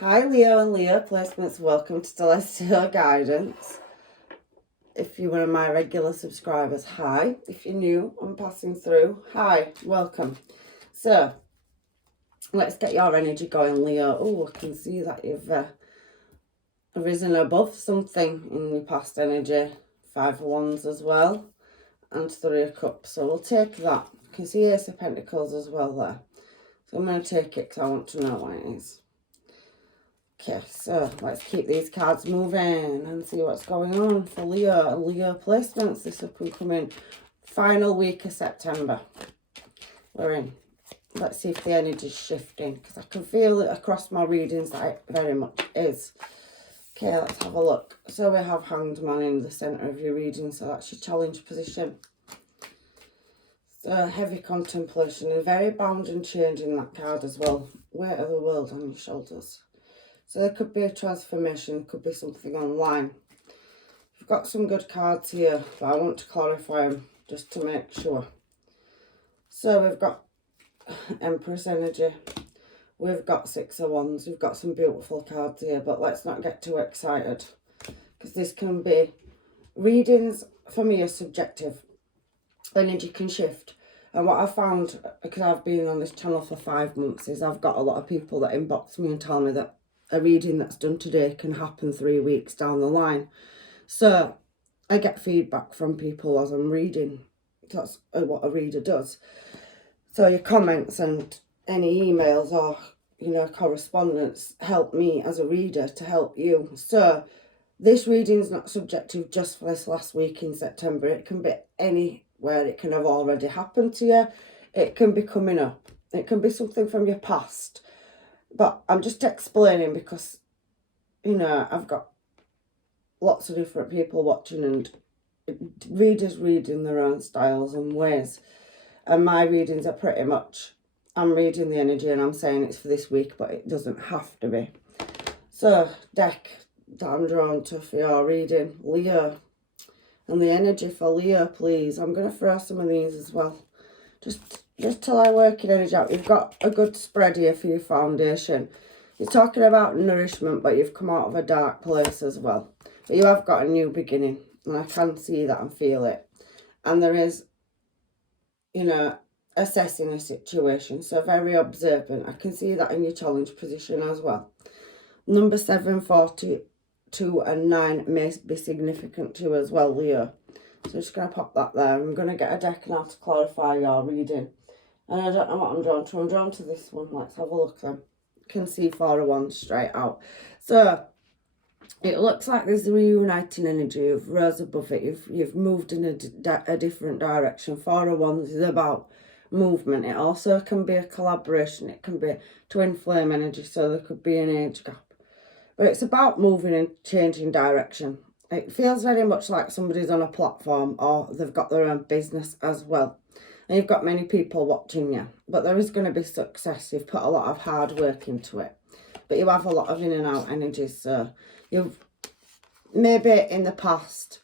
Hi Leo and Leo placements, welcome to Celestial Guidance. If you're one of my regular subscribers, hi. If you're new, I'm passing through. Hi, welcome. So, let's get your energy going, Leo. Oh, I can see that you've risen above something in your past energy. 5 of Wands as well, and 3 of Cups. So we'll take that. You can see Ace of Pentacles as well there. So I'm going to take it because I want to know what it is. Okay, so let's keep these cards moving and see what's going on for Leo. Leo placements this up and coming final week of September. We're in. Let's see if the energy's shifting, because I can feel it across my readings that it very much is. Okay, let's have a look. So we have Hanged Man in the centre of your reading, so that's your challenge position. So heavy contemplation and very bound and changing, that card as well. Weight of the world on your shoulders. So there could be a transformation, could be something online. We've got some good cards here, but I want to clarify them just to make sure. So we've got Empress energy. We've got 6 of Wands. We've got some beautiful cards here, but let's not get too excited, because this can be... Readings, for me, are subjective. Energy can shift. And what I've found, because I've been on this channel for 5 months, is I've got a lot of people that inbox me and tell me that a reading that's done today can happen 3 weeks down the line. So I get feedback from people as I'm reading. That's what a reader does. So your comments and any emails or, correspondence help me as a reader to help you. So this reading is not subjective just for this last week in September. It can be anywhere. It can have already happened to you. It can be coming up. It can be something from your past. But I'm just explaining because, I've got lots of different people watching and readers reading their own styles and ways. And my readings are pretty much, I'm reading the energy and I'm saying it's for this week, but it doesn't have to be. So, deck that I'm drawn to for your reading, Leo. And the energy for Leo, please. I'm going to throw some of these as well. Just till I work your energy out. You've got a good spread here for your foundation. You're talking about nourishment, but you've come out of a dark place as well. But you have got a new beginning, and I can see that and feel it. And there is, assessing a situation. So very observant. I can see that in your challenge position as well. Number 7, 42 and 9 may be significant too as well, Leo. So I'm just going to pop that there. I'm going to get a deck now to clarify your reading. And I don't know what I'm drawn to. I'm drawn to this one. Let's have a look then. Can see 4 of Wands straight out. So it looks like there's a reuniting energy. You've rose above it. You've moved in a different direction. 4 of Wands is about movement. It also can be a collaboration. It can be twin flame energy. So there could be an age gap. But it's about moving and changing direction. It feels very much like somebody's on a platform or they've got their own business as well. And you've got many people watching you. But there is going to be success. You've put a lot of hard work into it. But you have a lot of in and out energies. So you've maybe in the past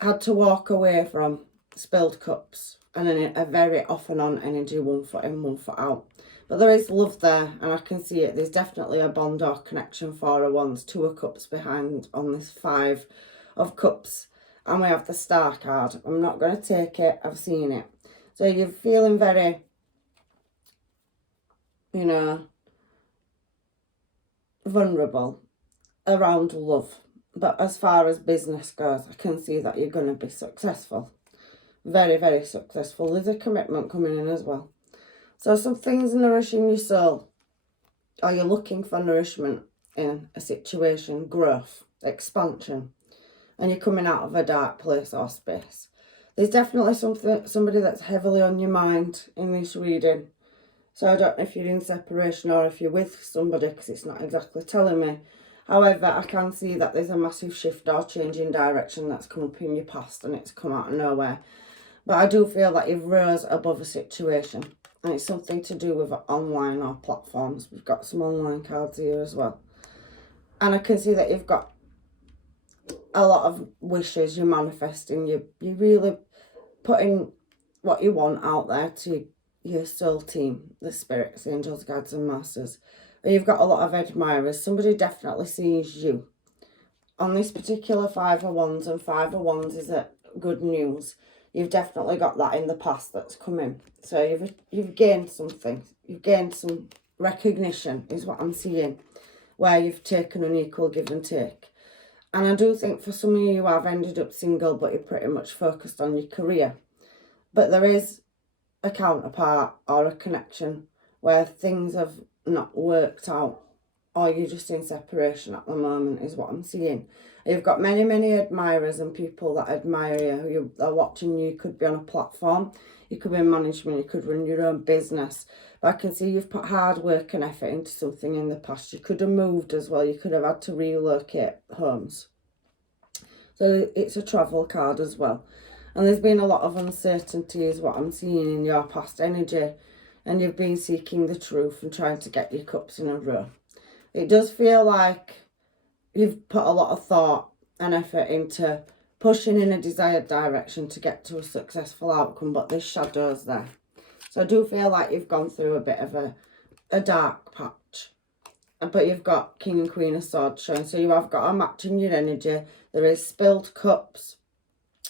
had to walk away from spilled cups and a very off and on energy, 1 foot in, 1 foot out. But there is love there, and I can see it. There's definitely a bond or connection. 4 of Wands, 2 of Cups behind on this 5 of Cups. And we have the Star card. I'm not going to take it. I've seen it. So you're feeling very, vulnerable around love. But as far as business goes, I can see that you're going to be successful. Very, very successful. There's a commitment coming in as well. So something's nourishing your soul. Are you looking for nourishment in a situation, growth, expansion, and you're coming out of a dark place or space? There's definitely somebody that's heavily on your mind in this reading. So I don't know if you're in separation or if you're with somebody, because it's not exactly telling me. However, I can see that there's a massive shift or change in direction that's come up in your past and it's come out of nowhere. But I do feel that you've rose above a situation. And it's something to do with online or platforms. We've got some online cards here as well. And I can see that you've got a lot of wishes. You're manifesting. You're really putting what you want out there to your soul team, the spirits, angels, guides and masters. or you've got a lot of admirers. Somebody definitely sees you. On this particular Five of Wands, and Five of Wands is a good news. You've definitely got that in the past that's coming. So you've gained something. You've gained some recognition is what I'm seeing, where you've taken an equal give and take. And I do think for some of you have ended up single, but you're pretty much focused on your career. But there is a counterpart or a connection where things have not worked out, or you're just in separation at the moment is what I'm seeing. You've got many, many admirers and people that admire you, who are watching you. You could be on a platform, you could be in management, you could run your own business. But I can see you've put hard work and effort into something in the past. You could have moved as well. You could have had to relocate homes. So it's a travel card as well. And there's been a lot of uncertainty is what I'm seeing in your past energy. And you've been seeking the truth and trying to get your cups in a row. It does feel like you've put a lot of thought and effort into pushing in a desired direction to get to a successful outcome, but there's shadows there. So I do feel like you've gone through a bit of a dark patch. But you've got King and Queen of Swords showing. So you have got a match in your energy. There is spilled cups,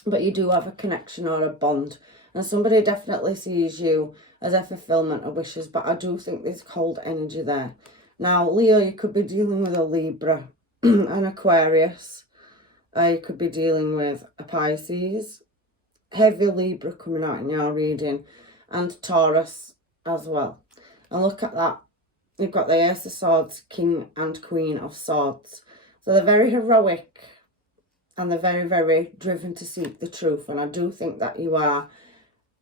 but you do have a connection or a bond. And somebody definitely sees you as a fulfillment of wishes, but I do think there's cold energy there. Now, Leo, you could be dealing with a Libra, an Aquarius. You could be dealing with a Pisces. Heavy Libra coming out in your reading. And Taurus as well. And look at that. You've got the Ace of Swords, King and Queen of Swords. So they're very heroic. And they're very, very driven to seek the truth. And I do think that you are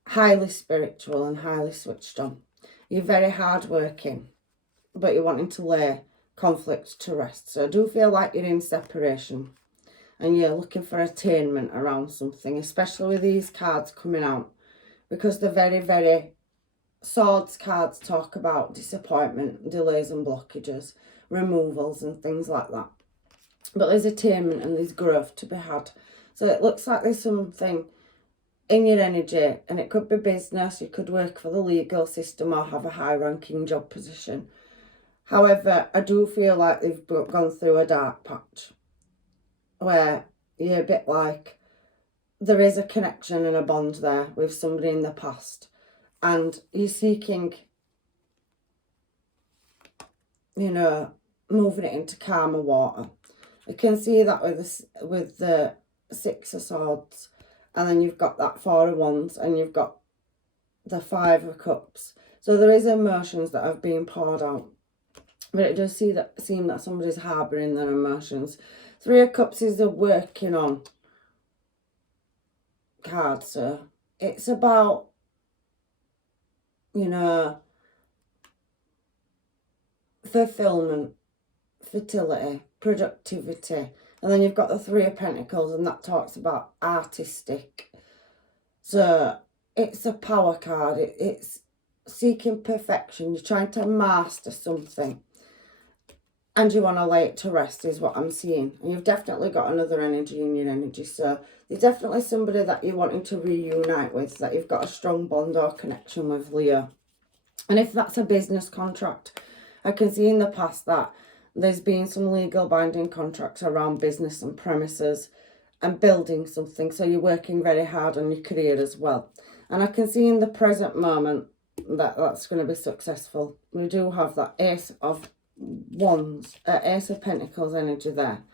highly spiritual and highly switched on. You're very hardworking, but you're wanting to lay conflict to rest. So I do feel like you're in separation and you're looking for attainment around something, especially with these cards coming out, because the very, very Swords cards talk about disappointment, delays and blockages, removals and things like that. But there's attainment and there's growth to be had. So it looks like there's something in your energy, and it could be business, you could work for the legal system or have a high ranking job position. However, I do feel like they've gone through a dark patch where you're a bit like there is a connection and a bond there with somebody in the past, and you're seeking, you know, moving it into calmer water. I can see that with the Six of Swords, and then you've got that Four of Wands, and you've got the Five of Cups. So there is emotions that have been poured out, but it does seem that somebody's harbouring their emotions. Three of Cups is the working on card, so it's about, you know, fulfillment, fertility, productivity. And then you've got the Three of Pentacles, and that talks about artistic. So it's a power card. It's seeking perfection. You're trying to master something, and you want to lay it to rest is what I'm seeing. And you've definitely got another energy in your energy. So there's definitely somebody that you're wanting to reunite with, that you've got a strong bond or connection with, Leo. And if that's a business contract, I can see in the past that there's been some legal binding contracts around business and premises and building something. So you're working very hard on your career as well. And I can see in the present moment that that's going to be successful. We do have that Ace of Wands, Ace of Pentacles energy there.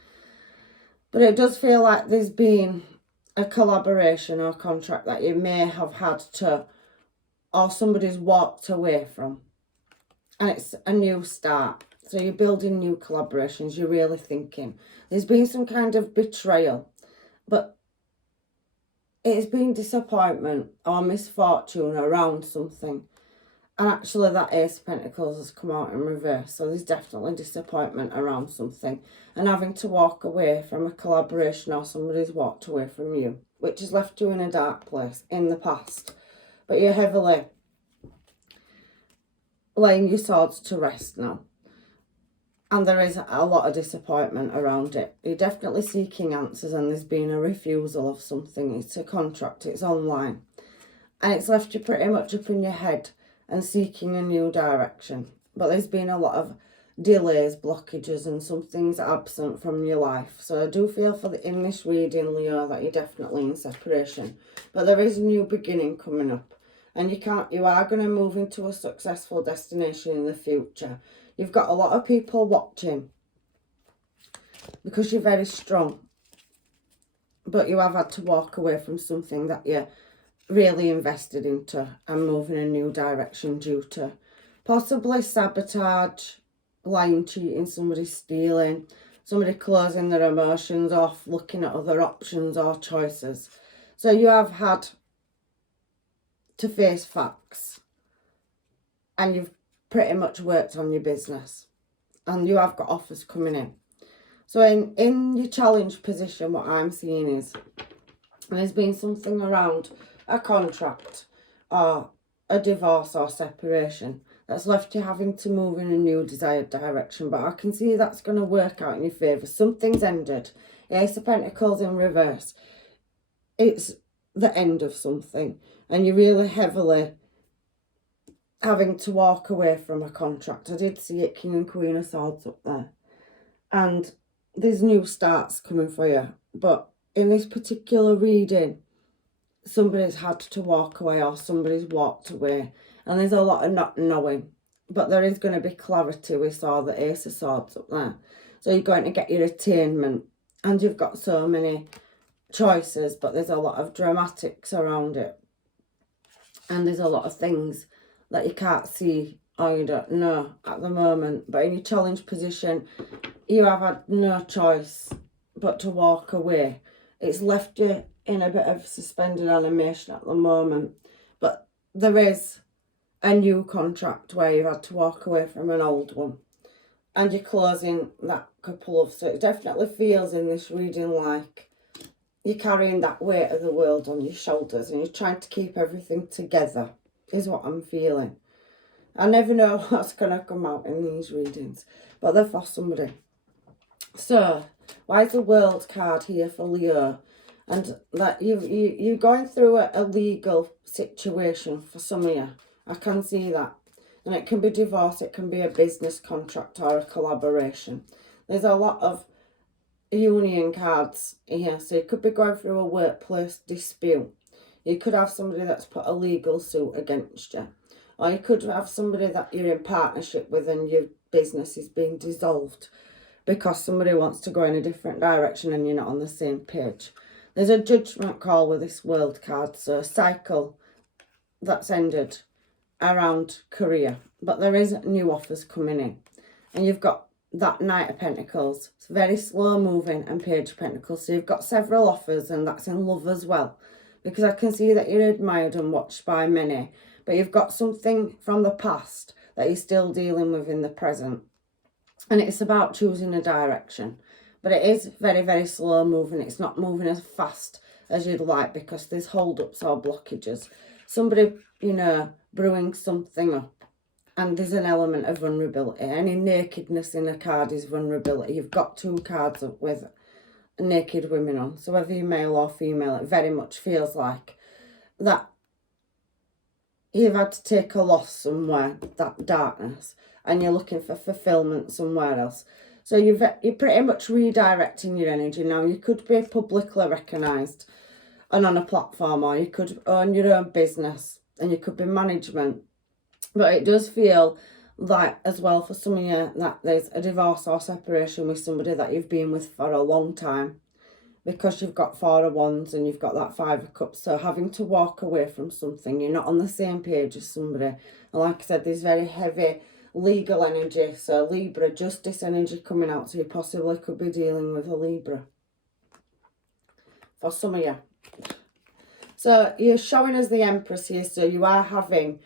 But it does feel like there's been a collaboration or contract that you may have had to, or somebody's walked away from. And it's a new start. So you're building new collaborations. You're really thinking. There's been some kind of betrayal. But it's been disappointment or misfortune around something. And actually that Ace of Pentacles has come out in reverse. So there's definitely disappointment around something. And having to walk away from a collaboration, or somebody's walked away from you, which has left you in a dark place in the past. But you're heavily laying your swords to rest now. And there is a lot of disappointment around it. You're definitely seeking answers, and there's been a refusal of something. It's a contract, it's online. And it's left you pretty much up in your head and seeking a new direction. But there's been a lot of delays, blockages, and something's absent from your life. So I do feel in this reading, Leo, that you're definitely in separation. But there is a new beginning coming up. And you are going to move into a successful destination in the future. You've got a lot of people watching because you're very strong. But you have had to walk away from something that you're really invested into and move in a new direction due to possibly sabotage, lying, cheating, somebody stealing, somebody closing their emotions off, looking at other options or choices. So you have had to face facts, and you've pretty much worked on your business, and you have got offers coming in. So in your challenge position, what I'm seeing is there's been something around a contract or a divorce or separation that's left you having to move in a new desired direction. But I can see that's going to work out in your favour. Something's ended. Ace of Pentacles in reverse. It's the end of something. And you're really heavily having to walk away from a contract. I did see it, King and Queen of Swords up there. And there's new starts coming for you. But in this particular reading, somebody's had to walk away or somebody's walked away. And there's a lot of not knowing. But there is going to be clarity. We saw the Ace of Swords up there. So you're going to get your attainment. And you've got so many choices, but there's a lot of dramatics around it. And there's a lot of things that you can't see or you don't know at the moment. But in your challenge position, you have had no choice but to walk away. It's left you in a bit of suspended animation at the moment. But there is a new contract where you've had to walk away from an old one. And you're closing that couple of... So it definitely feels in this reading like you're carrying that weight of the world on your shoulders and you're trying to keep everything together, is what I'm feeling. I never know what's going to come out in these readings, but they're for somebody. So, why is the World card here for Leo? And that you're going through a legal situation for some of you. I can see that. And it can be divorce, it can be a business contract or a collaboration. There's a lot of union cards here. So you could be going through a workplace dispute. You could have somebody that's put a legal suit against you. Or you could have somebody that you're in partnership with and your business is being dissolved because somebody wants to go in a different direction and you're not on the same page. There's a judgment call with this World card. So a cycle that's ended around career. But there is new offers coming in. And you've got that Knight of Pentacles. It's very slow moving, and Page of Pentacles. So you've got several offers, and that's in love as well. Because I can see that you're admired and watched by many. But you've got something from the past that you're still dealing with in the present. And it's about choosing a direction. But it is very, very slow moving. It's not moving as fast as you'd like because there's hold-ups or blockages. Somebody, brewing something up. And there's an element of vulnerability. Any nakedness in a card is vulnerability. You've got two cards up with naked women on. So whether you're male or female, it very much feels like that you've had to take a loss somewhere, that darkness, and you're looking for fulfillment somewhere else. So you're pretty much redirecting your energy now. You could be publicly recognised and on a platform, or you could own your own business, and you could be management. But it does feel like, as well, for some of you, that there's a divorce or separation with somebody that you've been with for a long time. Because you've got Four of Wands and you've got that Five of Cups. So having to walk away from something, you're not on the same page as somebody. And like I said, there's very heavy legal energy. So Libra, justice energy coming out. So you possibly could be dealing with a Libra. For some of you. So you're showing us the Empress here. So you are having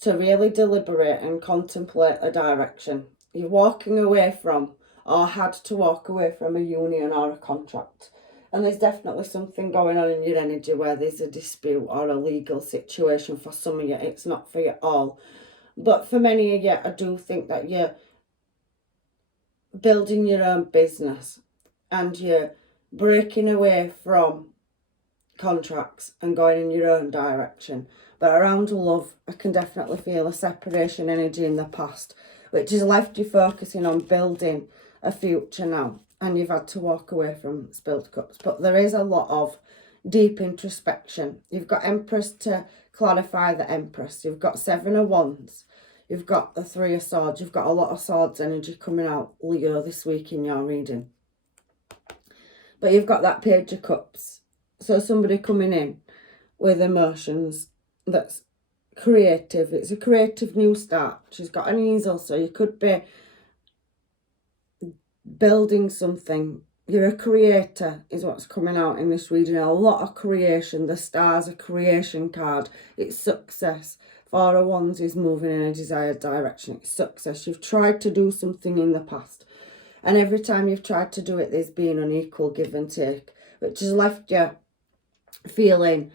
to really deliberate and contemplate a direction. You're walking away from, or had to walk away from, a union or a contract. And there's definitely something going on in your energy where there's a dispute or a legal situation for some of you. It's not for you all. But for many of you, I do think that you're building your own business and you're breaking away from contracts and going in your own direction. But around love, I can definitely feel a separation energy in the past which has left you focusing on building a future now, and you've had to walk away from spilled cups. But there is a lot of deep introspection. You've got Empress to clarify the Empress. You've got Seven of Wands. You've got the Three of Swords. You've got a lot of Swords energy coming out, Leo, this week in your reading. But you've got that Page of Cups. So somebody coming in with emotions that's creative. It's a creative new start. She's got an easel, so you could be building something. You're a creator is what's coming out in this reading. A lot of creation. The Star's a creation card. It's success. Four of Wands is moving in a desired direction. It's success. You've tried to do something in the past, and every time you've tried to do it, there's been unequal give and take, which has left you feeling,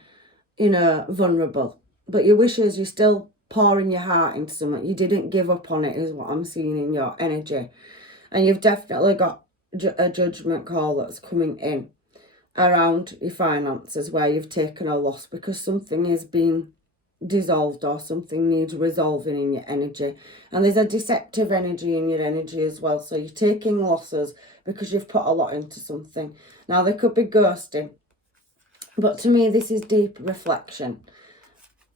vulnerable. But your wishes, you're still pouring your heart into something. You didn't give up on it, is what I'm seeing in your energy. And you've definitely got a judgment call that's coming in around your finances, where you've taken a loss because something is being dissolved or something needs resolving in your energy. And there's a deceptive energy in your energy as well. So you're taking losses because you've put a lot into something. Now, there could be ghosting, but to me, this is deep reflection,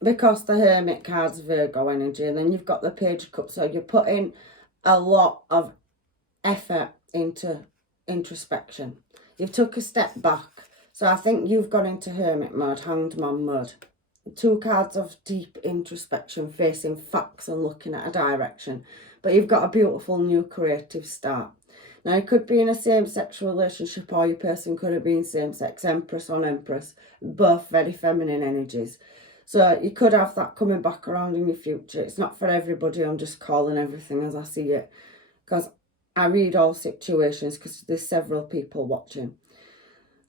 because the Hermit card's Virgo energy, and then you've got the Page of Cups. So you're putting a lot of effort into introspection. You've took a step back. So I think you've gone into Hermit mode, Hanged Man mode. Two cards of deep introspection, facing facts and looking at a direction. But you've got a beautiful new creative start. Now, you could be in a same-sex relationship, or your person could have been same-sex, Empress on Empress, both very feminine energies. So you could have that coming back around in your future. It's not for everybody. I'm just calling everything as I see it, because I read all situations, because there's several people watching.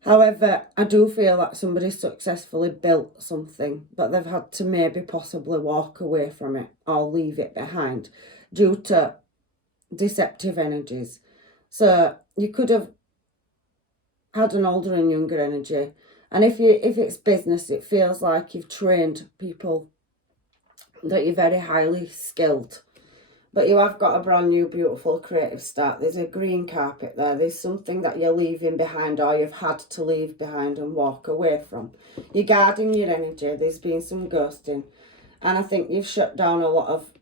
However, I do feel that somebody successfully built something, but they've had to maybe possibly walk away from it or leave it behind due to deceptive energies. So you could have had an older and younger energy. And if it's business, it feels like you've trained people, that you're very highly skilled. But you have got a brand new, beautiful, creative start. There's a green carpet there. There's something that you're leaving behind, or you've had to leave behind and walk away from. You're guarding your energy. There's been some ghosting. And I think you've shut down a lot of,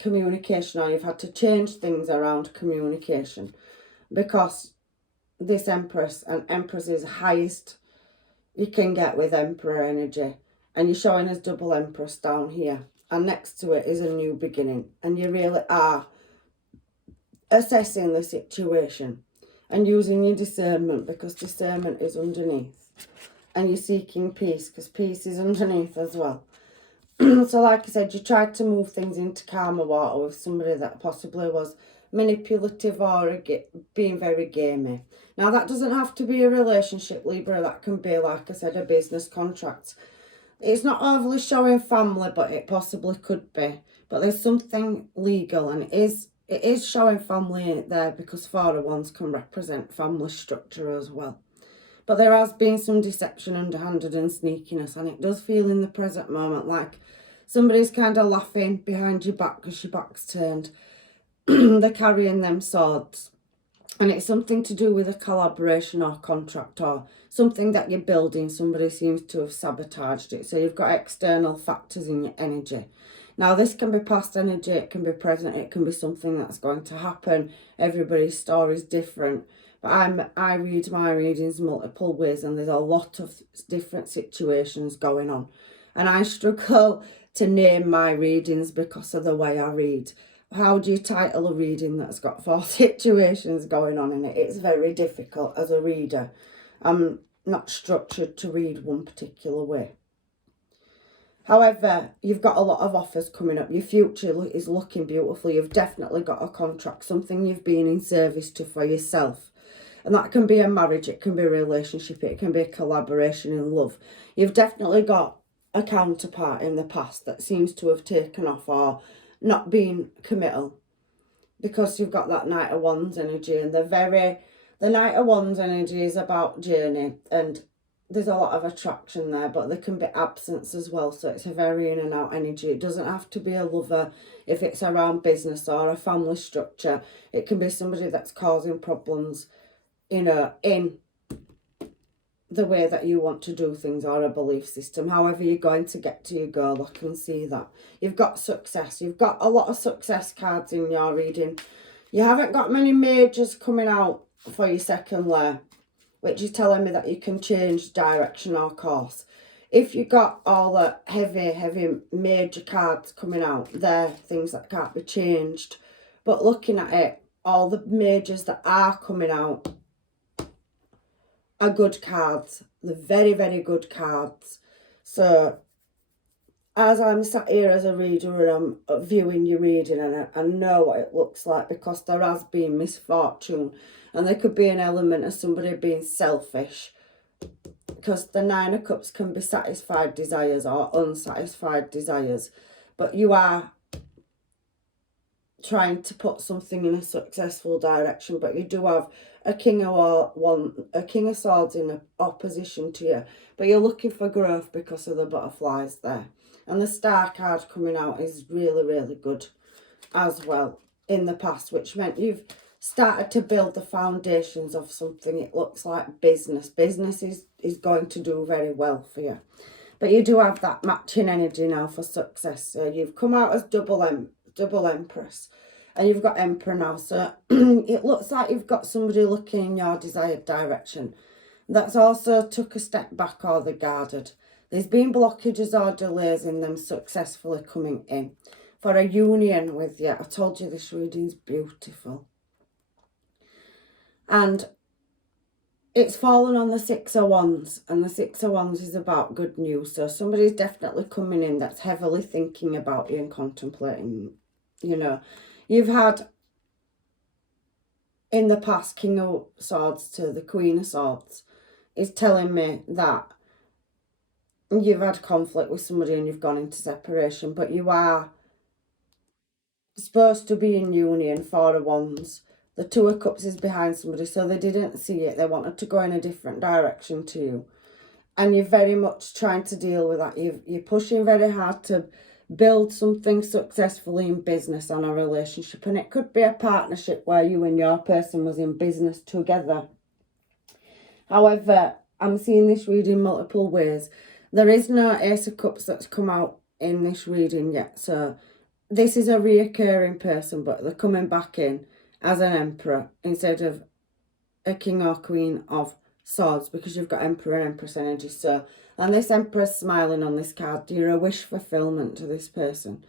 communication, or you've had to change things around communication. Because this Empress, and Empress is highest you can get with Emperor energy. And you're showing us double Empress down here. And next to it is a new beginning. And you really are assessing the situation and using your discernment, because discernment is underneath. And you're seeking peace, because peace is underneath as well. So like I said, you tried to move things into calmer water with somebody that possibly was manipulative or being very gamey. Now, that doesn't have to be a relationship, Libra. That can be, like I said, a business contract. It's not overly showing family, but it possibly could be. But there's something legal, and it is showing family there, because Four of Wands can represent family structure as well. But there has been some deception, underhanded and sneakiness, and it does feel in the present moment like somebody's kind of laughing behind your back because your back's turned. They're carrying them swords. And it's something to do with a collaboration or contract, or something that you're building. Somebody seems to have sabotaged it. So you've got external factors in your energy. Now, this can be past energy, it can be present, it can be something that's going to happen. Everybody's story is different. But I read my readings multiple ways, and there's a lot of different situations going on. And I struggle to name my readings because of the way I read. How do you title a reading that's got 4 situations going on in it? It's very difficult as a reader. I'm not structured to read one particular way. However, you've got a lot of offers coming up. Your future is looking beautiful. You've definitely got a contract, something you've been in service to for yourself. And that can be a marriage, it can be a relationship, it can be a collaboration in love. You've definitely got a counterpart in the past that seems to have taken off or not been committal, because you've got that Knight of Wands energy, and the Knight of Wands energy is about journey, and there's a lot of attraction there, but there can be absence as well. So it's a very in and out energy. It doesn't have to be a lover, if it's around business or a family structure. It can be somebody that's causing problems, you know, in the way that you want to do things or a belief system. However you're going to get to your goal, I can see that. You've got success. You've got a lot of success cards in your reading. You haven't got many majors coming out for your second layer, which is telling me that you can change direction or course. If you got all the heavy major cards coming out, they're things that can't be changed. But looking at it, all the majors that are coming out are good cards. They're very, very good cards. So as I'm sat here as a reader and I'm viewing your reading, and I know what it looks like, because there has been misfortune, and there could be an element of somebody being selfish, because the Nine of Cups can be satisfied desires or unsatisfied desires, but you are trying to put something in a successful direction. But you do have a King of Swords in opposition to you, but you're looking for growth because of the butterflies there. And the Star card coming out is really, really good as well in the past, which meant you've started to build the foundations of something. It looks like business. Business is going to do very well for you. But you do have that matching energy now for success. So you've come out as double Empress, and you've got Emperor now. So it looks like you've got somebody looking in your desired direction that's also took a step back or they guarded. There's been blockages or delays in them successfully coming in for a union with you. I told you this reading's beautiful. And it's fallen on the Six of Wands, and the Six of Wands is about good news. So somebody's definitely coming in that's heavily thinking about you and contemplating. You know, you've had in the past King of Swords to the Queen of Swords is telling me that you've had conflict with somebody and you've gone into separation, but you are supposed to be in union. Four of Wands. The Two of Cups is behind somebody, so they didn't see it. They wanted to go in a different direction to you. And you're very much trying to deal with that. You're pushing very hard to build something successfully in business and a relationship. And it could be a partnership where you and your person was in business together. However, I'm seeing this reading multiple ways. There is no Ace of Cups that's come out in this reading yet. So this is a reoccurring person, but they're coming back in as an Emperor instead of a King or Queen of Swords, because you've got Emperor and Empress energy. So, and this Emperor's smiling on this card. You're a wish fulfillment to this person,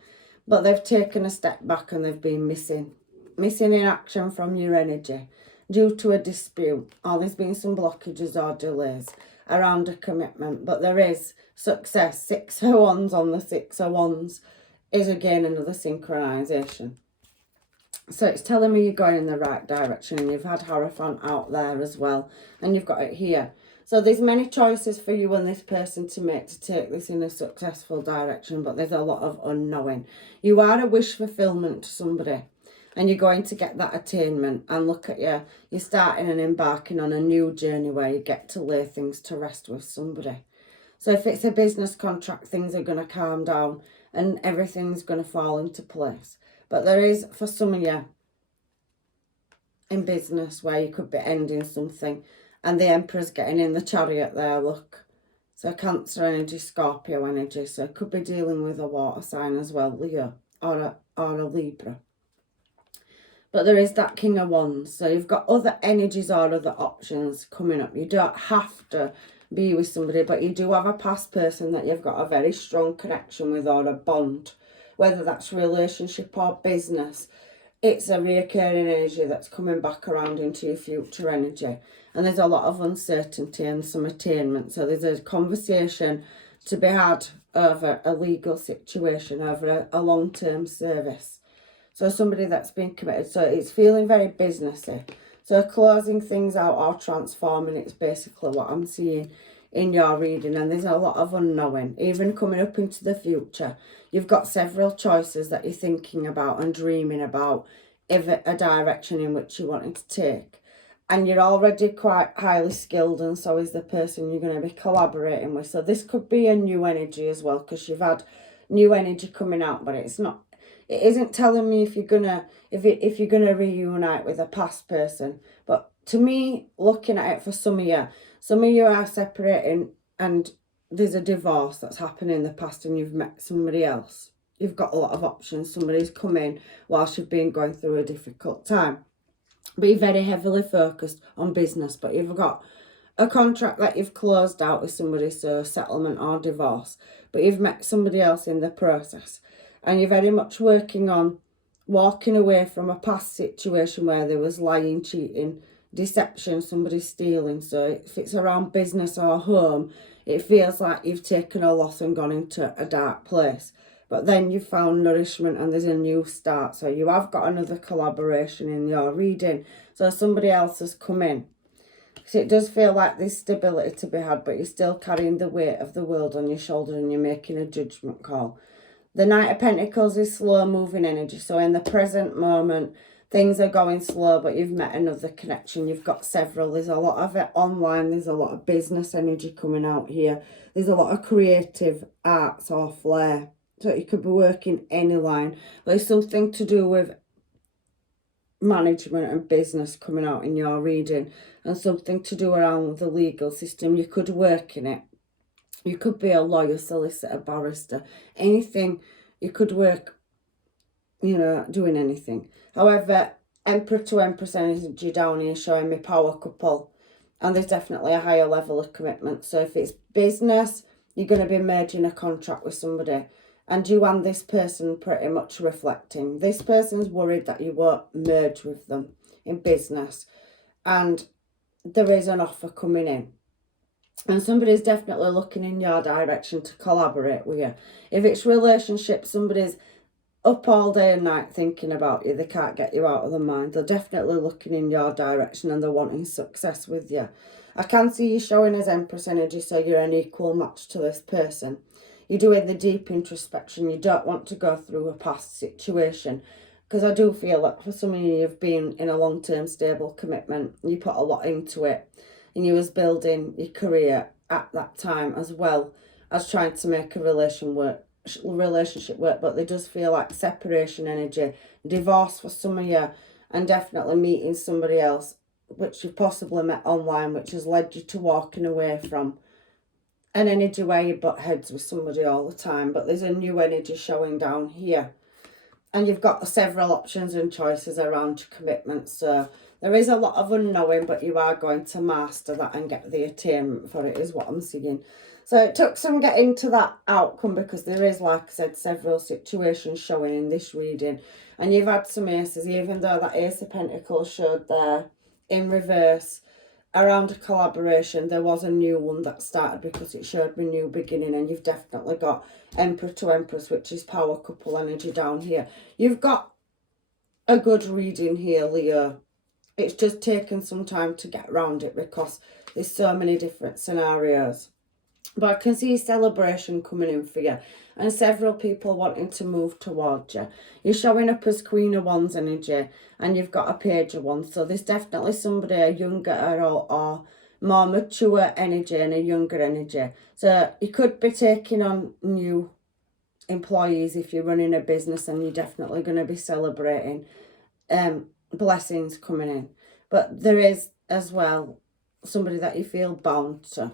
but they've taken a step back and they've been missing in action from your energy due to a dispute, or there's been some blockages or delays around a commitment. But there is success. Six of Wands on the Six of Wands is again another synchronization. So it's telling me you're going in the right direction, and you've had Hierophant out there as well, and you've got it here. So there's many choices for you and this person to make to take this in a successful direction, but there's a lot of unknowing. You are a wish fulfillment to somebody, and you're going to get that attainment. And look at you, you're starting and embarking on a new journey where you get to lay things to rest with somebody. So if it's a business contract, things are going to calm down and everything's going to fall into place. But there is, for some of you, in business where you could be ending something, and the Emperor's getting in the Chariot there, look. So Cancer energy, Scorpio energy. So it could be dealing with a water sign as well, Leo, or a Libra. But there is that King of Wands. So you've got other energies or other options coming up. You don't have to be with somebody, but you do have a past person that you've got a very strong connection with, or a bond, whether that's relationship or business. It's a reoccurring energy that's coming back around into your future energy. And there's a lot of uncertainty and some attainment. So there's a conversation to be had over a legal situation, over a long-term service. So somebody that's been committed. So it's feeling very businessy. So closing things out or transforming, it's basically what I'm seeing in your reading. And there's a lot of unknowing, even coming up into the future. You've got several choices that you're thinking about and dreaming about, if a direction in which you wanted to take. And you're already quite highly skilled, and so is the person you're going to be collaborating with. So this could be a new energy as well, because you've had new energy coming out, but it's not it isn't telling me if you're gonna reunite with a past person. But to me, looking at it for some of you are separating and there's a divorce that's happened in the past and you've met somebody else. You've got a lot of options. Somebody's come in whilst you've been going through a difficult time. But you're very heavily focused on business, but you've got a contract that you've closed out with somebody, so settlement or divorce, but you've met somebody else in the process, and you're very much working on walking away from a past situation where there was lying, cheating, deception, somebody stealing. So if it's around business or home, it feels like you've taken a loss and gone into a dark place. But then you found nourishment and there's a new start. So you have got another collaboration in your reading. So somebody else has come in. So it does feel like there's stability to be had, but you're still carrying the weight of the world on your shoulder and you're making a judgment call. The Knight of Pentacles is slow moving energy. So in the present moment, things are going slow, but you've met another connection. You've got several. There's a lot of it online. There's a lot of business energy coming out here. There's a lot of creative arts or flair. So you could be working any line. But it's something to do with management and business coming out in your reading, and something to do around the legal system. You could work in it. You could be a lawyer, solicitor, barrister, anything. You could work, doing anything. However, Emperor to Empress energy down here showing me power couple, and there's definitely a higher level of commitment. So if it's business, you're going to be merging a contract with somebody, and you and this person pretty much reflecting. This person's worried that you won't merge with them in business, and there is an offer coming in. And somebody's definitely looking in your direction to collaborate with you. If it's relationship, somebody's up all day and night thinking about you. They can't get you out of their mind. They're definitely looking in your direction and they're wanting success with you. I can see you showing as Empress energy, so you're an equal match to this person. You're doing the deep introspection. You don't want to go through a past situation, because I do feel that for some of you, you've been in a long-term stable commitment. You put a lot into it, and you was building your career at that time, as well as trying to make a relationship work. But there does feel like separation energy, divorce for some of you, and definitely meeting somebody else, which you've possibly met online, which has led you to walking away from an energy where you butt heads with somebody all the time. But there's a new energy showing down here, and you've got several options and choices around your commitment. So there is a lot of unknowing, but you are going to master that and get the attainment for it, is what I'm seeing. So it took some getting to that outcome, because there is, like I said, several situations showing in this reading. And you've had some aces, even though that Ace of Pentacles showed there in reverse around a collaboration. There was a new one that started because it showed me new beginning. And you've definitely got Emperor to Empress, which is power couple energy down here. You've got a good reading here, Leo. It's just taken some time to get around it because there's so many different scenarios. But I can see celebration coming in for you, and several people wanting to move towards you. You're showing up as Queen of Wands energy, and you've got a Page of Wands. So there's definitely somebody, a younger or more mature energy and a younger energy. So you could be taking on new employees if you're running a business, and you're definitely going to be celebrating blessings coming in. But there is as well somebody that you feel bound to,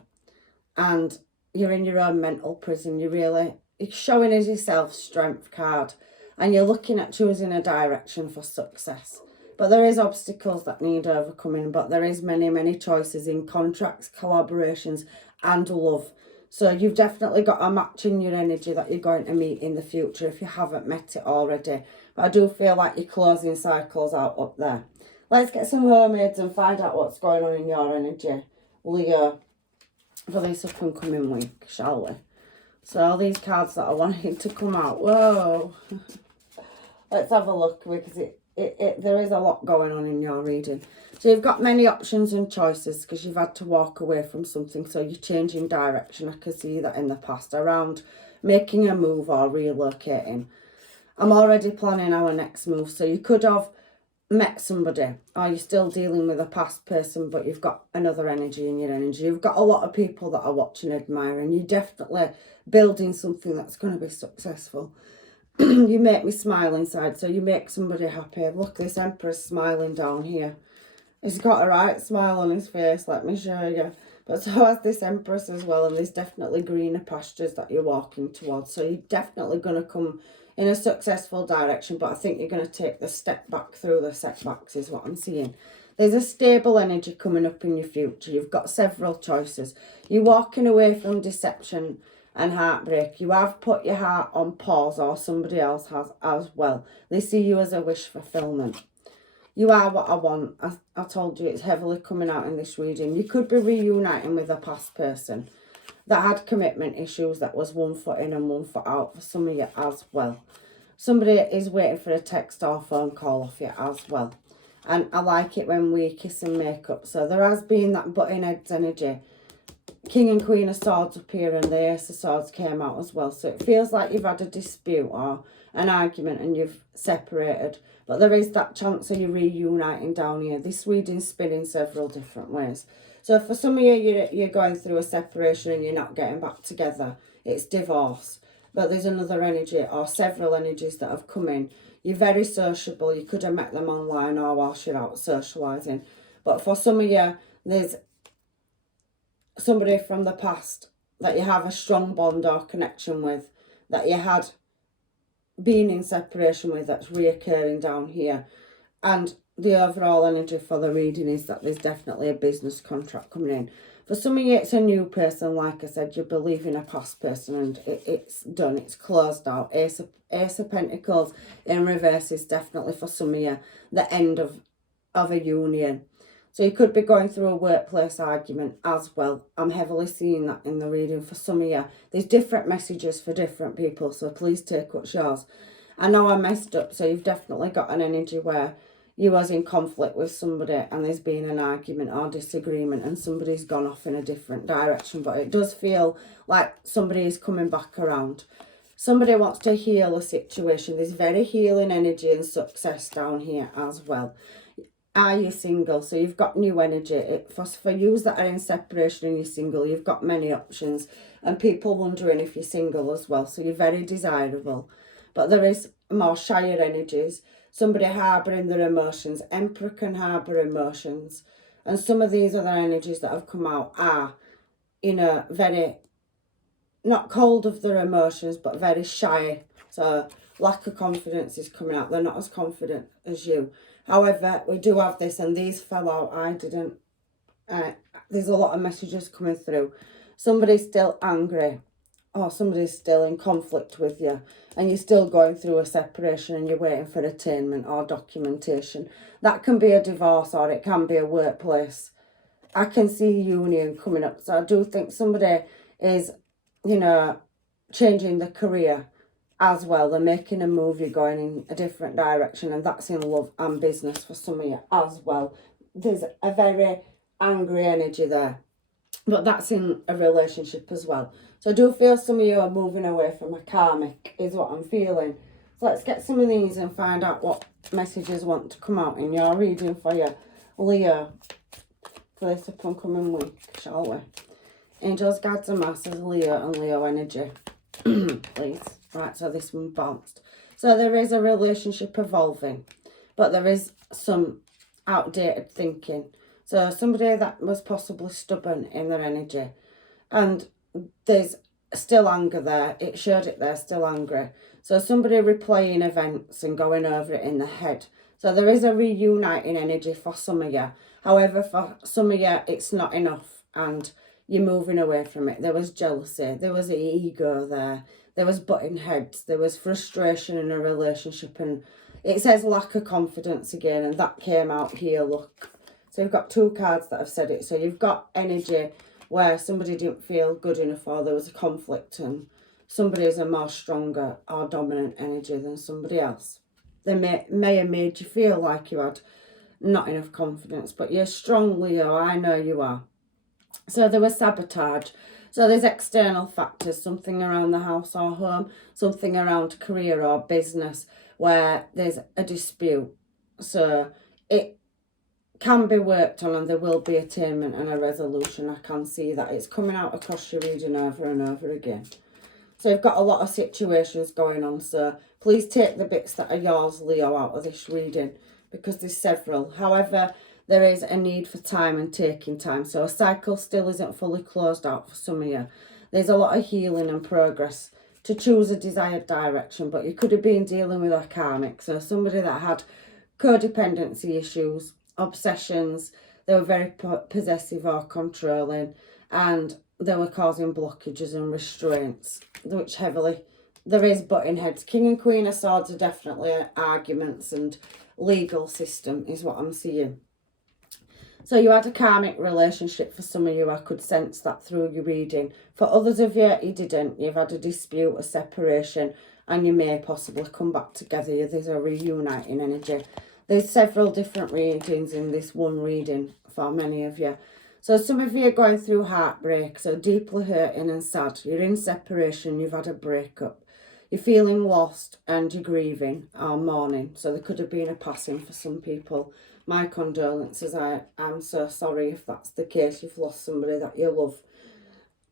and you're in your own mental prison. You're showing as yourself strength card, and you're looking at choosing a direction for success. But there is obstacles that need overcoming, but there is many choices in contracts, collaborations, and love. So you've definitely got a match in your energy that you're going to meet in the future if you haven't met it already. But I do feel like you're closing cycles out up there. Let's get some mermaids and find out what's going on in your energy, Leo, for this up and coming week, shall we? So all these cards that I wanted to come out. Whoa. Let's have a look, because there is a lot going on in your reading. So you've got many options and choices because you've had to walk away from something. So you're changing direction. I can see that in the past around making a move or relocating. I'm already planning our next move. So you could have met somebody, or you're still dealing with a past person, but you've got another energy in your energy. You've got a lot of people that are watching, admiring. You're definitely building something that's going to be successful. You make me smile inside, so you make somebody happy. Look, this Emperor's smiling down here. He's got a right smile on his face, let me show you. But so has this Empress as well, and there's definitely greener pastures that you're walking towards. So you're definitely going to come in a successful direction, but I think you're going to take the step back through the setbacks is what I'm seeing. There's a stable energy coming up in your future. You've got several choices. You're walking away from deception and heartbreak. You have put your heart on pause, or somebody else has as well. They see you as a wish fulfillment. You are what I want. I told you it's heavily coming out in this reading. You could be reuniting with a past person that had commitment issues, that was 1 foot in and 1 foot out for some of you as well. Somebody is waiting for a text or phone call off you as well. And I like it when we kiss and make up. So there has been that butting heads energy. King and Queen of Swords up here, and the Ace of Swords came out as well. So it feels like you've had a dispute or an argument and you've separated. But there is that chance of you reuniting down here. This reading's spinning several different ways. So for some of you, you're going through a separation and you're not getting back together. It's divorce. But there's another energy or several energies that have come in. You're very sociable. You could have met them online or whilst you're out socialising. But for some of you, there's somebody from the past that you have a strong bond or connection with, that you had been in separation with, that's reoccurring down here. And the overall energy for the reading is that there's definitely a business contract coming in. For some of you, it's a new person. Like I said, you believe in a past person and it's done, it's closed out. Ace of Pentacles in reverse is definitely for some of you the end of a union. So you could be going through a workplace argument as well. I'm heavily seeing that in the reading for some of you. There's different messages for different people, so please take what's yours. I know I messed up, so you've definitely got an energy where you was in conflict with somebody and there's been an argument or disagreement and somebody's gone off in a different direction. But it does feel like somebody is coming back around. Somebody wants to heal a situation. There's very healing energy and success down here as well. Are you single? So you've got new energy. For you that are in separation and you're single, you've got many options. And people wondering if you're single as well. So you're very desirable. But there is more shyer energies. Somebody harbouring their emotions. Emperor can harbour emotions. And some of these other energies that have come out are, very, not cold of their emotions, but very shy. So lack of confidence is coming out. They're not as confident as you. However, we do have this, and these fell out. I didn't. There's a lot of messages coming through. Somebody's still angry, or somebody's still in conflict with you, and you're still going through a separation and you're waiting for attainment or documentation. That can be a divorce or it can be a workplace. I can see union coming up. So I do think somebody is, changing the career as well. They're making a move, you're going in a different direction, and that's in love and business for some of you as well. There's a very angry energy there, but that's in a relationship as well. So I do feel some of you are moving away from a karmic is what I'm feeling. So let's get some of these and find out what messages want to come out in your reading for you, Leo, for this up and coming week, shall we? Angels, guides and masters, Leo and Leo energy. Please. Right, so this one bounced. So there is a relationship evolving, but there is some outdated thinking. So somebody that was possibly stubborn in their energy, and there's still anger there. It showed it there, still angry. So somebody replaying events and going over it in the head. So there is a reuniting energy for some of you. However, for some of you, it's not enough and you're moving away from it. There was jealousy. There was ego there. There was butting heads. There was frustration in a relationship. And it says lack of confidence again. And that came out here, look. So you've got two cards that have said it. So you've got energy where somebody didn't feel good enough or there was a conflict and somebody is a more stronger or dominant energy than somebody else. They may have made you feel like you had not enough confidence, but you're strong, Leo. I know you are. So there was sabotage. So there's external factors, something around the house or home, something around career or business where there's a dispute. So it can be worked on and there will be attainment and a resolution. I can see that it's coming out across your reading over and over again. So you've got a lot of situations going on. So please take the bits that are yours, Leo, out of this reading, because there's several. However, there is a need for time and taking time. So a cycle still isn't fully closed out for some of you. There's a lot of healing and progress to choose a desired direction, but you could have been dealing with a karmic. So somebody that had codependency issues, obsessions, they were very possessive or controlling, and they were causing blockages and restraints, which heavily, there is butting heads. King and Queen of Swords are definitely arguments, and legal system is what I'm seeing. So you had a karmic relationship for some of you. I could sense that through your reading. For others of you, you didn't. You've had a dispute, a separation, and you may possibly come back together. There's a reuniting energy. There's several different readings in this one reading for many of you. So some of you are going through heartbreak, so deeply hurting and sad. You're in separation, you've had a breakup. You're feeling lost and you're grieving or mourning. So there could have been a passing for some people. My condolences. I'm so sorry if that's the case. You've lost somebody that you love.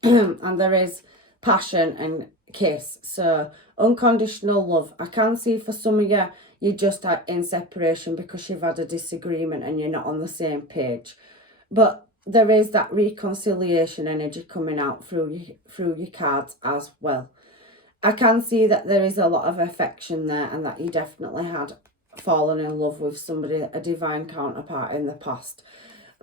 And there is passion and kiss. So unconditional love. I can see for some of you, you're just in separation because you've had a disagreement and you're not on the same page. But there is that reconciliation energy coming out through your cards as well. I can see that there is a lot of affection there, and that you definitely had fallen in love with somebody, a divine counterpart in the past.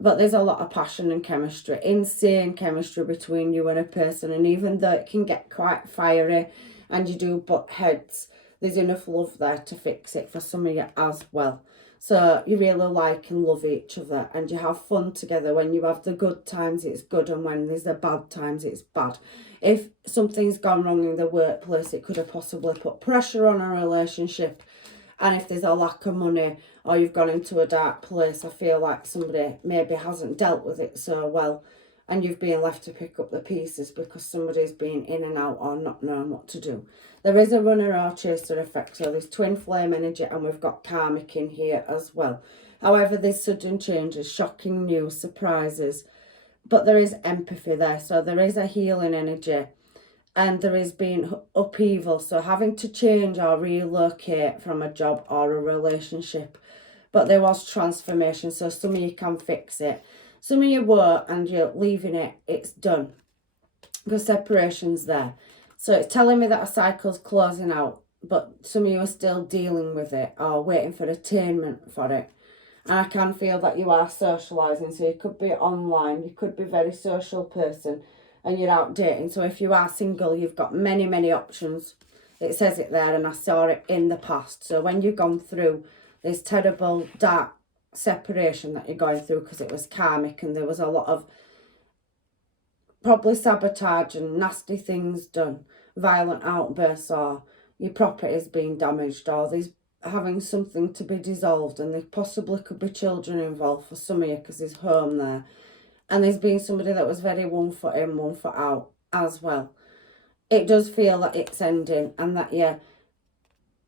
But there's a lot of passion and chemistry, insane chemistry between you and a person. And even though it can get quite fiery and you do butt heads, there's enough love there to fix it for some of you as well. So you really like and love each other, and you have fun together. When you have the good times, it's good, and when there's the bad times, it's bad. If something's gone wrong in the workplace, it could have possibly put pressure on a relationship. And if there's a lack of money, or you've gone into a dark place, I feel like somebody maybe hasn't dealt with it so well, and you've been left to pick up the pieces because somebody's been in and out or not knowing what to do. There is a runner or chaser effect, so there's twin flame energy, and we've got karmic in here as well. However, there's sudden changes, shocking news, surprises, but there is empathy there. So there is a healing energy, and there is being upheaval, so having to change or relocate from a job or a relationship. But there was transformation, so some of you can fix it. Some of you won't, and you're leaving it, it's done. Because separation's there. So it's telling me that a cycle's closing out, but some of you are still dealing with it or waiting for attainment for it. And I can feel that you are socialising, so you could be online, you could be a very social person, and you're out dating. So if you are single, you've got many, many options. It says it there, and I saw it in the past. So when you've gone through this terrible, dark separation that you're going through, because it was karmic and there was a lot of probably sabotage and nasty things done, violent outbursts, or your property's being damaged, or there's having something to be dissolved, and there possibly could be children involved for some of you because there's home there. And there's been somebody that was very one foot in, one foot out as well. It does feel that it's ending, and that you're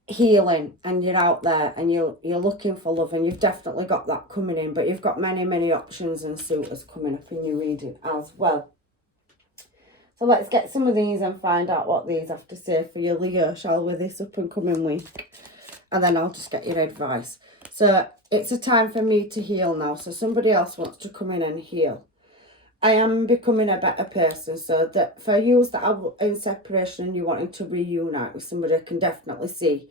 healing and you're out there and you're looking for love, and you've definitely got that coming in, but you've got many, many options and suitors coming up in your reading as well. So let's get some of these and find out what these have to say for you, Leo, shall we, this up and coming week? And then I'll just get your advice. So it's a time for me to heal now. So somebody else wants to come in and heal. I am becoming a better person. So that for you that are in separation and you wanting to reunite with somebody, I can definitely see,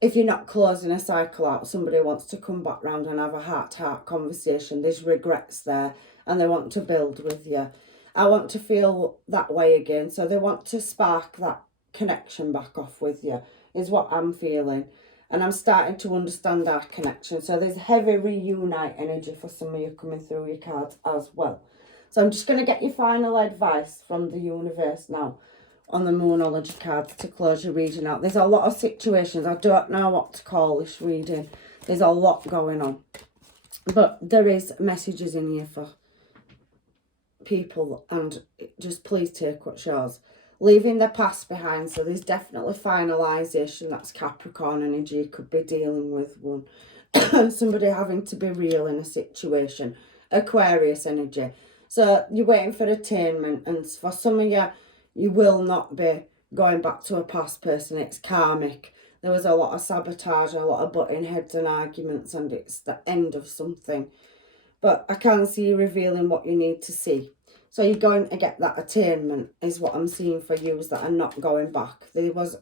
if you're not closing a cycle out, somebody wants to come back round and have a heart-to-heart conversation. There's regrets there, and they want to build with you. I want to feel that way again. So they want to spark that connection back off with you, is what I'm feeling. And I'm starting to understand our connection. So there's heavy reunite energy for some of you coming through your cards as well. So I'm just going to get your final advice from the universe now on the Moonology cards to close your reading out. There's a lot of situations. I don't know what to call this reading. There's a lot going on. But there is messages in here for people, and just please take what's yours. Leaving the past behind, so there's definitely finalisation. That's Capricorn energy. You could be dealing with one. Somebody having to be real in a situation. Aquarius energy. So you're waiting for attainment, and for some of you, you will not be going back to a past person. It's karmic. There was a lot of sabotage, a lot of butting heads and arguments, and it's the end of something. But I can see you revealing what you need to see. So you're going to get that attainment is what I'm seeing for you, is that are not going back. There was,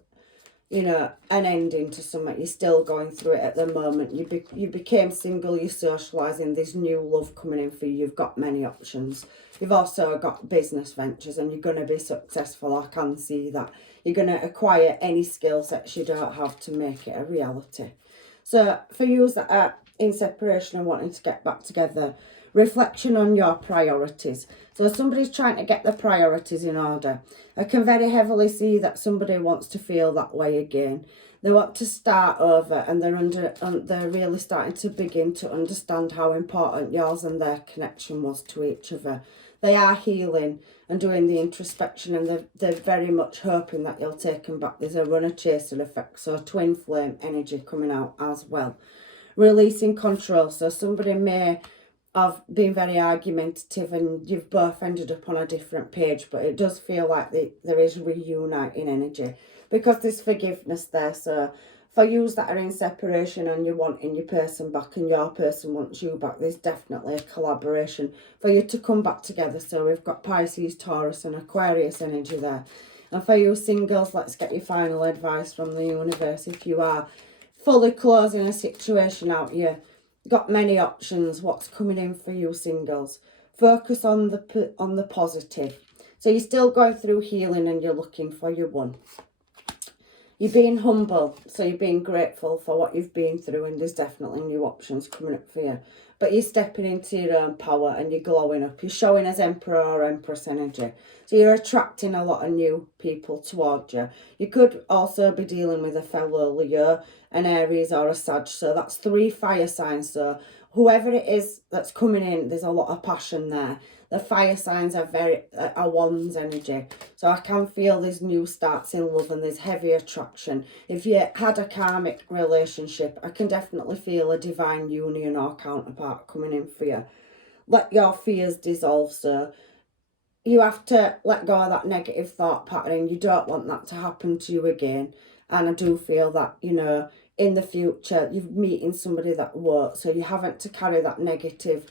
you know, an ending to something. You're still going through it at the moment. You became single, you're socialising, there's new love coming in for you. You've got many options. You've also got business ventures and you're going to be successful. I can see that. You're going to acquire any skill sets you don't have to make it a reality. So for you that are in separation and wanting to get back together, reflection on your priorities. So somebody's trying to get the priorities in order. I can very heavily see that somebody wants to feel that way again. They want to start over, and they're really starting to begin to understand how important yours and their connection was to each other. They are healing and doing the introspection, and they're very much hoping that you'll take them back. There's a runner-chaser effect, so twin flame energy coming out as well. Releasing control, so somebody may have been very argumentative and you've both ended up on a different page, but it does feel like there is reuniting energy because there's forgiveness there. So for yous that are in separation and you're wanting your person back and your person wants you back, there's definitely a collaboration for you to come back together. So we've got Pisces, Taurus and Aquarius energy there. And for you singles, let's get your final advice from the universe. If you are fully closing a situation out, you got many options. What's coming in for you singles? Focus on the positive. So you're still going through healing and you're looking for your one. You're being humble, so you're being grateful for what you've been through, and there's definitely new options coming up for you. But you're stepping into your own power and you're glowing up. You're showing as Emperor or Empress energy. So you're attracting a lot of new people towards you. You could also be dealing with a fellow Leo, an Aries or a Sag. So that's 3 fire signs. So whoever it is that's coming in, there's a lot of passion there. The fire signs are Wands energy. So I can feel there's new starts in love and there's heavy attraction. If you had a karmic relationship, I can definitely feel a divine union or counterpart coming in for you. Let your fears dissolve, so you have to let go of that negative thought pattern. You don't want that to happen to you again. And I do feel that, you know, in the future, you're meeting somebody that won't. So you haven't to carry that negative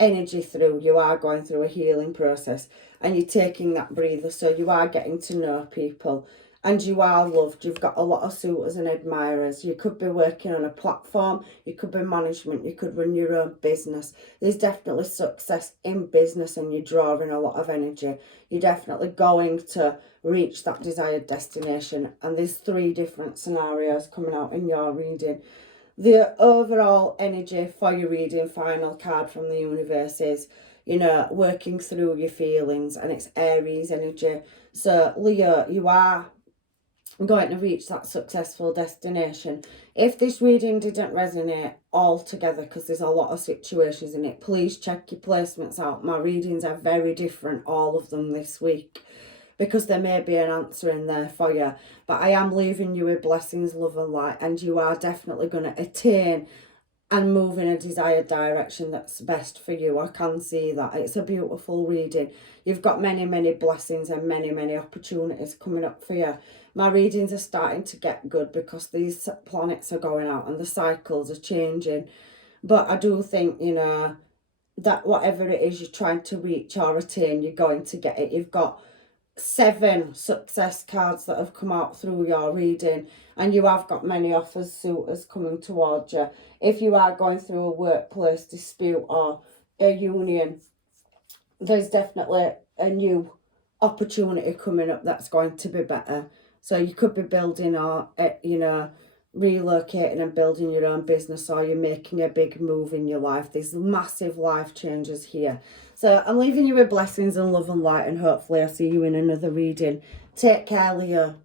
energy through. You are going through a healing process and you're taking that breather. So you are getting to know people and you are loved. You've got a lot of suitors and admirers. You could be working on a platform. You could be management. You could run your own business. There's definitely success in business and you're drawing a lot of energy. You're definitely going to reach that desired destination. And there's 3 different scenarios coming out in your reading. The overall energy for your reading, final card from the universe is, you know, working through your feelings, and it's Aries energy. So Leo, you are going to reach that successful destination. If this reading didn't resonate altogether, because there's a lot of situations in it, please check your placements out. My readings are very different, all of them this week, because there may be an answer in there for you. But I am leaving you with blessings, love and light, and you are definitely going to attain and move in a desired direction that's best for you. I can see that. It's a beautiful reading. You've got many, many blessings and many, many opportunities coming up for you. My readings are starting to get good because these planets are going out and the cycles are changing. But I do think, you know, that whatever it is you're trying to reach or attain, you're going to get it. You've got 7 success cards that have come out through your reading, and you have got many offers, suitors coming towards you. If you are going through a workplace dispute or a union, there's definitely a new opportunity coming up that's going to be better. So you could be building or, you know, relocating and building your own business, or you're making a big move in your life. There's massive life changes here. So I'm leaving you with blessings and love and light, and hopefully I'll see you in another reading. Take care, Leo.